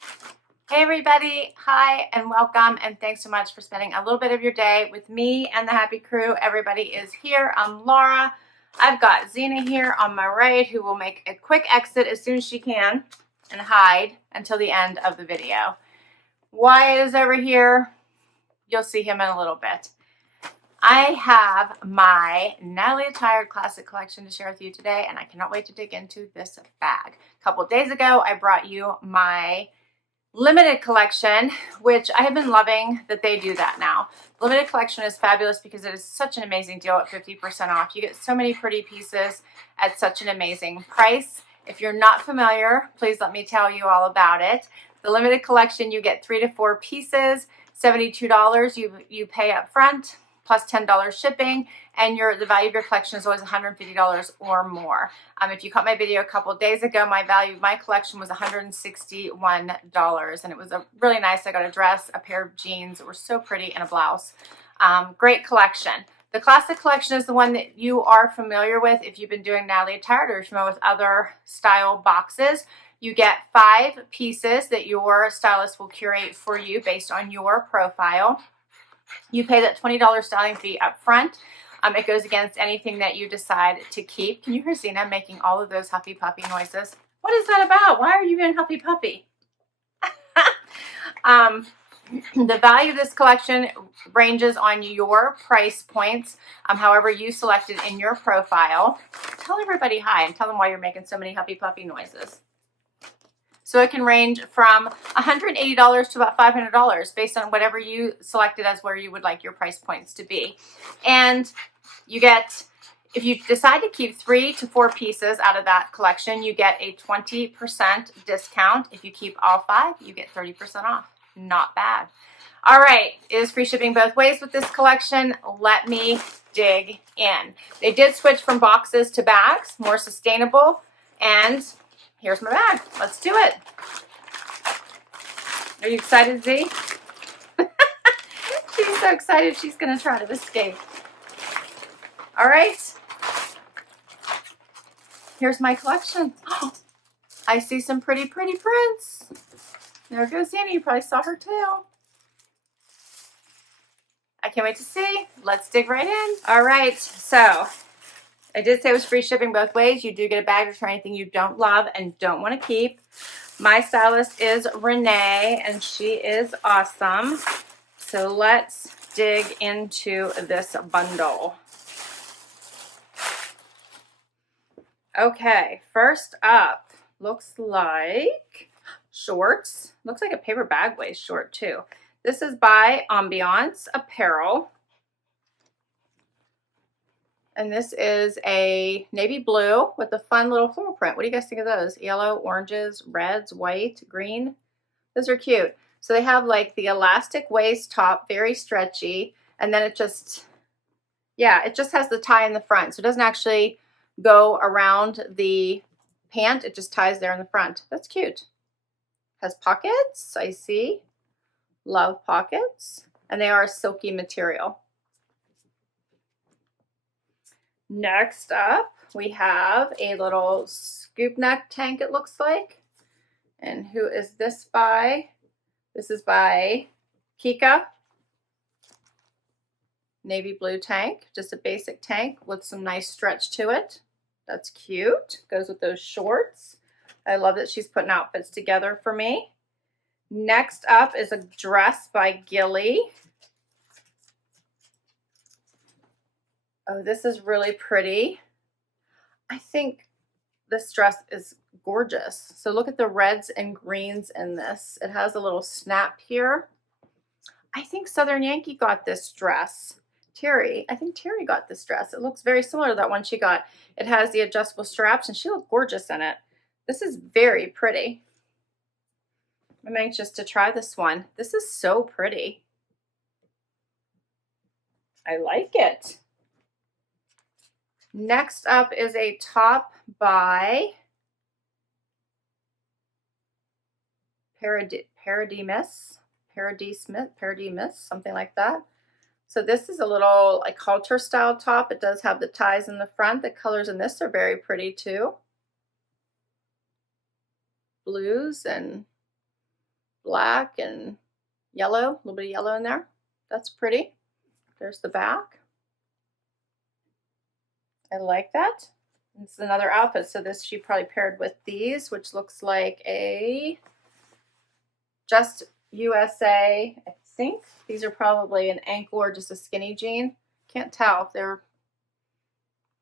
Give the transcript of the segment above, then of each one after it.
Hey everybody, hi and welcome, and thanks so much for spending a little bit of your day with me and the happy crew. Everybody is here. I'm Laura. I've got Zena here on my right, who will make a quick exit as soon as she can and hide until the end of the video. Wyatt is over here. You'll see him in a little bit. I have my Natalie Attired Classic Collection to share with you today, and I cannot wait to dig into this bag. A couple of days ago, I brought you my limited collection, which I have been loving that they do that now. Limited collection is fabulous because it is such an amazing deal at 50% off. You get so many pretty pieces at such an amazing price. If you're not familiar, please let me tell you all about it. The limited collection, you get 3 to 4 pieces, $72 you pay up front, plus $10 shipping, and the value of your collection is always $150 or more. If you caught my video a couple of days ago, my value of my collection was $161, and it was really nice. I got a dress, a pair of jeans that were so pretty, and a blouse. Great collection. The classic collection is the one that you are familiar with if you've been doing Natalie Attired or you're familiar with other style boxes. You get 5 pieces that your stylist will curate for you based on your profile. You pay that $20 styling fee up front. It goes against anything that you decide to keep. Can you hear Zena making all of those huffy puppy noises? What is that about? Why are you being huffy puppy? The value of this collection ranges on your price points, however you selected in your profile. Tell everybody hi and tell them why you're making so many huffy puppy noises. So it can range from $180 to about $500 based on whatever you selected as where you would like your price points to be. And you get, if you decide to keep 3 to 4 pieces out of that collection, you get a 20% discount. If you keep all 5, you get 30% off. Not bad. All right, it is free shipping both ways with this collection. Let me dig in. They did switch from boxes to bags, more sustainable, and here's my bag. Let's do it. Are you excited, Z? She's so excited she's going to try to escape. All right. Here's my collection. Oh, I see some pretty prints. There goes Annie. You probably saw her tail. I can't wait to see. Let's dig right in. All right. So I did say it was free shipping both ways. You do get a bag for anything you don't love and don't want to keep. My stylist is Renee, and she is awesome. So let's dig into this bundle. Okay, first up, looks like shorts. Looks like a paper bag waist short too. This is by Ambian Apparel. And this is a navy blue with a fun little floral print. What do you guys think of those? Yellow, oranges, reds, white, green. Those are cute. So they have like the elastic waist top, very stretchy. And then it just, yeah, it just has the tie in the front. So it doesn't actually go around the pant. It just ties there in the front. That's cute. Has pockets, I see. Love pockets. And they are a silky material. Next up, we have a little scoop neck tank, it looks like. And who is this by? This is by Kika. Navy blue tank, just a basic tank with some nice stretch to it. That's cute. Goes with those shorts. I love that she's putting outfits together for me. Next up is a dress by Gilli. Oh, this is really pretty. I think this dress is gorgeous. So look at the reds and greens in this. It has a little snap here. I think Southern Yankee got this dress. I think Terry got this dress. It looks very similar to that one she got. It has the adjustable straps, and she looked gorgeous in it. This is very pretty. I'm anxious to try this one. This is so pretty. I like it. Next up is a top by Paradis, something like that. So this is a little like halter style top. It does have the ties in the front. The colors in this are very pretty too. Blues and black and yellow, a little bit of yellow in there. That's pretty. There's the back. I like that. This is another outfit. So this she probably paired with these, which looks like a Just USA, I think. These are probably an ankle or just a skinny jean. Can't tell if they're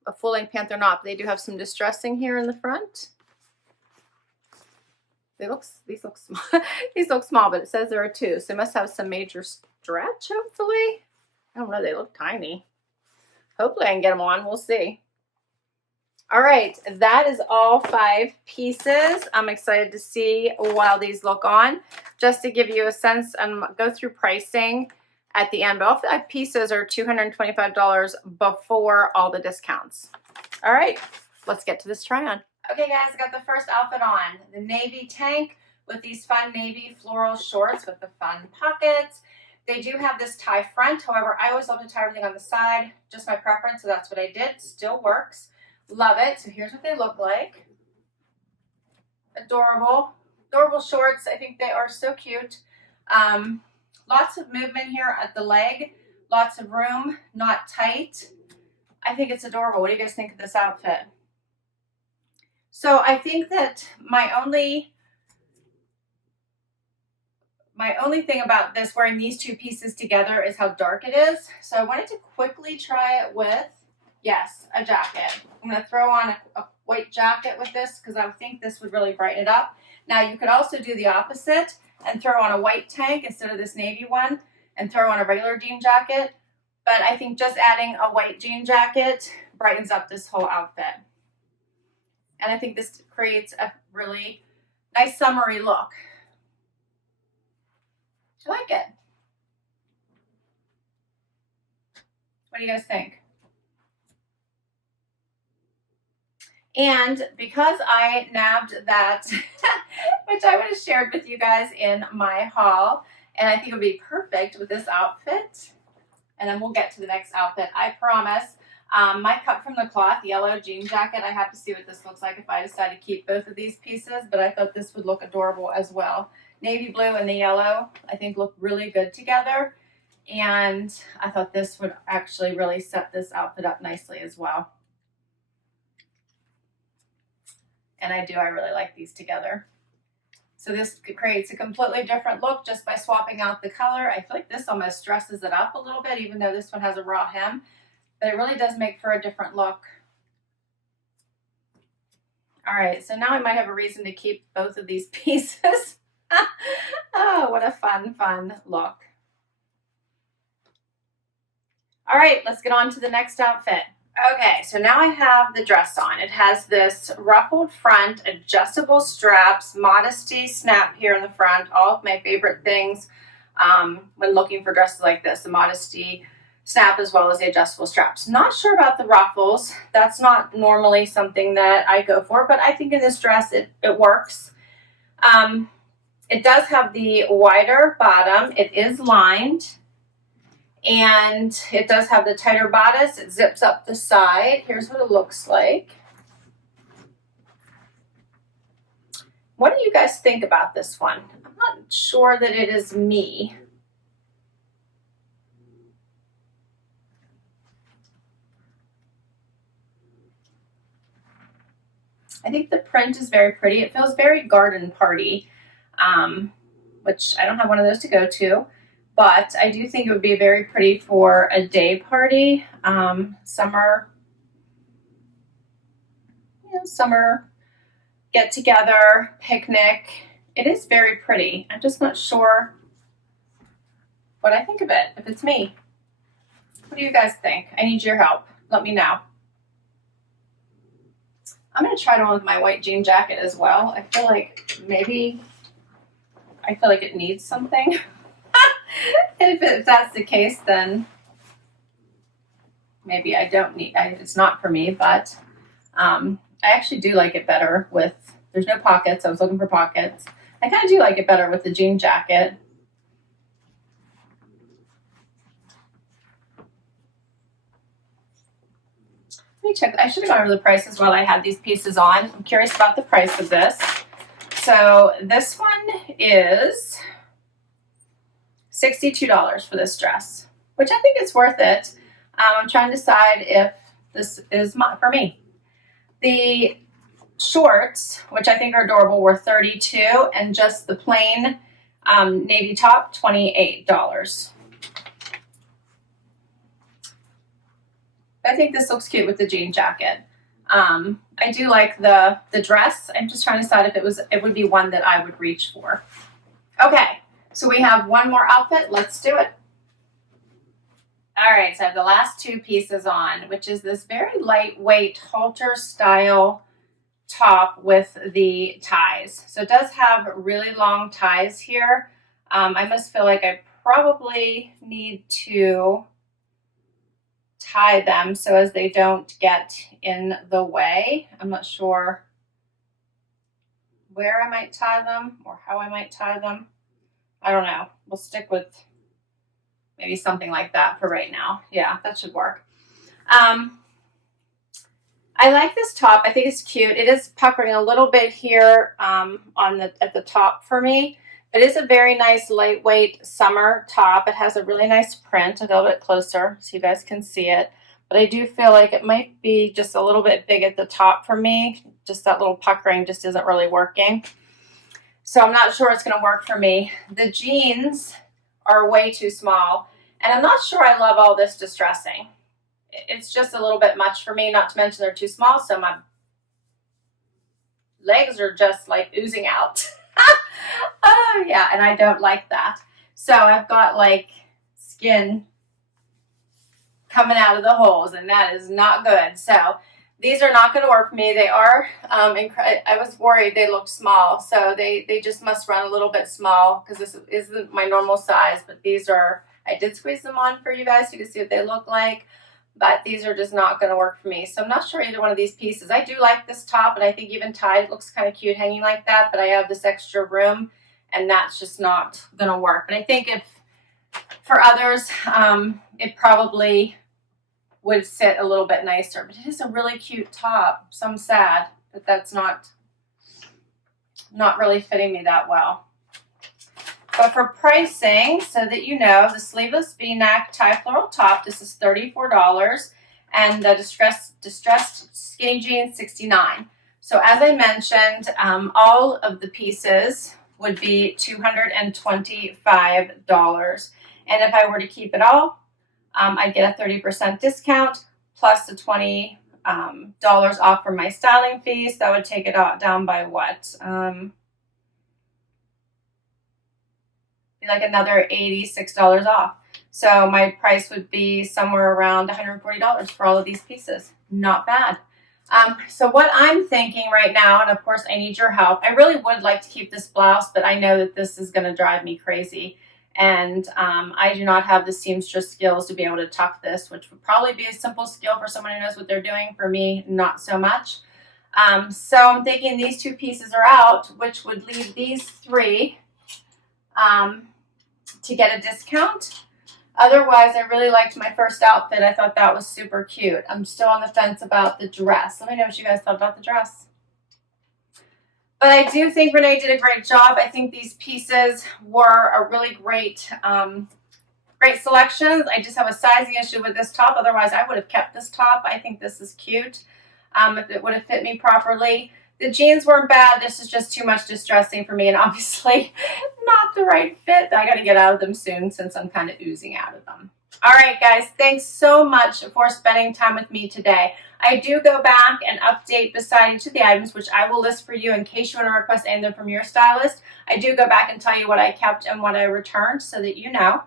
a full-length pant or not, but they do have some distressing here in the front. These look small. These look small, but it says there are two, so they must have some major stretch, hopefully. I don't know, they look tiny. Hopefully I can get them on, we'll see. All right, that is all 5 pieces. I'm excited to see how these look on. Just to give you a sense and go through pricing at the end. But all 5 pieces are $225 before all the discounts. All right, let's get to this try on. Okay guys, I got the first outfit on. The navy tank with these fun navy floral shorts with the fun pockets. They do have this tie front. However, I always love to tie everything on the side. Just my preference, so that's what I did. Still works. Love it. So here's what they look like. Adorable. Adorable shorts. I think they are so cute. Lots of movement here at the leg. Lots of room. Not tight. I think it's adorable. What do you guys think of this outfit? So I think that my only thing about this, wearing these 2 pieces together, is how dark it is. So I wanted to quickly try it with, yes, a jacket. I'm going to throw on a white jacket with this because I think this would really brighten it up. Now you could also do the opposite and throw on a white tank instead of this navy one and throw on a regular jean jacket. But I think just adding a white jean jacket brightens up this whole outfit. And I think this creates a really nice summery look. I like it. What do you guys think? And because I nabbed that, which I would have shared with you guys in my haul, and I think it would be perfect with this outfit. And then we'll get to the next outfit, I promise. My cut from the cloth yellow jean jacket, I have to see what this looks like if I decide to keep both of these pieces, but I thought this would look adorable as well. Navy blue and the yellow, I think, look really good together. And I thought this would actually really set this outfit up nicely as well. And I really like these together. So this creates a completely different look just by swapping out the color. I feel like this almost dresses it up a little bit, even though this one has a raw hem. But it really does make for a different look. All right, so now I might have a reason to keep both of these pieces. Oh, what a fun look. All right, let's get on to the next outfit. Okay, so now I have the dress on. It has this ruffled front, adjustable straps, modesty snap here in the front. All of my favorite things when looking for dresses like this, the modesty snap as well as the adjustable straps. Not sure about the ruffles. That's not normally something that I go for, but I think in this dress it works. It does have the wider bottom. It is lined. And it does have the tighter bodice. It zips up the side. Here's what it looks like. What do you guys think about this one? I'm not sure that it is me. I think the print is very pretty. It feels very garden party, which I don't have one of those to go to. But I do think it would be very pretty for a day party, summer get together, picnic. It is very pretty. I'm just not sure what I think of it, if it's me. What do you guys think? I need your help. Let me know. I'm going to try it on with my white jean jacket as well. I feel like it needs something. And if that's the case, then maybe I don't need, it's not for me, but I actually do like it better with, there's no pockets. I was looking for pockets. I kind of do like it better with the jean jacket. Let me check. I should have gone over the prices while I had these pieces on. I'm curious about the price of this. So this one is $62 for this dress, which I think it's worth it. I'm trying to decide if this is for me. The shorts, which I think are adorable, were $32, and just the plain navy top, $28. I think this looks cute with the jean jacket. I do like the dress. I'm just trying to decide if it would be one that I would reach for. Okay, so we have one more outfit. Let's do it. All right, so I have the last two pieces on, which is this very lightweight halter style top with the ties. So it does have really long ties here. I must feel like I probably need to tie them so as they don't get in the way. I'm not sure where I might tie them or how I might tie them. I don't know. We'll stick with maybe something like that for right now. Yeah, that should work. I like this top. I think it's cute. It is puckering a little bit here at the top for me. It is a very nice lightweight summer top. It has a really nice print. I'll go a little bit closer so you guys can see it. But I do feel like it might be just a little bit big at the top for me. Just that little puckering just isn't really working. So I'm not sure it's going to work for me. The jeans are way too small. And I'm not sure I love all this distressing. It's just a little bit much for me, not to mention they're too small. So my legs are just like oozing out. Oh yeah, and I don't like that. So I've got like skin coming out of the holes, and that is not good. So these are not going to work for me. They are, I was worried they looked small. So they just must run a little bit small because this isn't my normal size. But these are, I did squeeze them on for you guys so you can see what they look like. But these are just not going to work for me. So I'm not sure either one of these pieces. I do like this top, and I think even tied looks kind of cute hanging like that. But I have this extra room, and that's just not going to work. But I think if for others, it probably would sit a little bit nicer. But it is a really cute top. So I'm sad that that's not really fitting me that well. But for pricing, so that you know, the sleeveless V-neck tie floral top, this is $34, and the distressed skinny jeans, $69. So as I mentioned, all of the pieces would be $225. And if I were to keep it all, I'd get a 30% discount plus the $20 off for my styling fees. That would take it down by what? Like another $86 off. So my price would be somewhere around $140 for all of these pieces. Not bad. So what I'm thinking right now, and of course I need your help, I really would like to keep this blouse, but I know that this is going to drive me crazy. And I do not have the seamstress skills to be able to tuck this, which would probably be a simple skill for someone who knows what they're doing. For me, not so much. So I'm thinking these two pieces are out, which would leave these three to get a discount. Otherwise, I really liked my first outfit. I thought that was super cute. I'm still on the fence about the dress. Let me know what you guys thought about the dress. But I do think Renee did a great job. I think these pieces were a really great selection. I just have a sizing issue with this top. Otherwise, I would have kept this top. I think this is cute if it would have fit me properly. The jeans weren't bad. This is just too much distressing for me, and obviously not the right fit. I got to get out of them soon since I'm kind of oozing out of them. All right, guys, thanks so much for spending time with me today. I do go back and update beside each of the items, which I will list for you in case you want to request any of them from your stylist. I do go back and tell you what I kept and what I returned so that you know.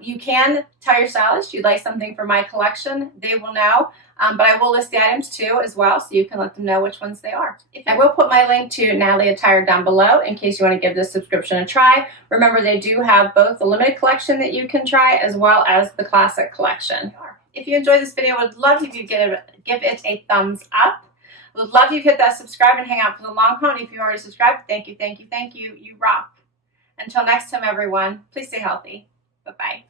You can tell your stylist you'd like something from my collection. They will know. But I will list the items too as well, so you can let them know which ones they are. I will put my link to Natalie Attired down below in case you want to give this subscription a try. Remember, they do have both the limited collection that you can try as well as the classic collection. If you enjoyed this video, I would love if you give it a thumbs up. I would love if you hit that subscribe and hang out for the long haul. And if you already subscribed, thank you, thank you, thank you. You rock. Until next time, everyone, please stay healthy. Bye-bye.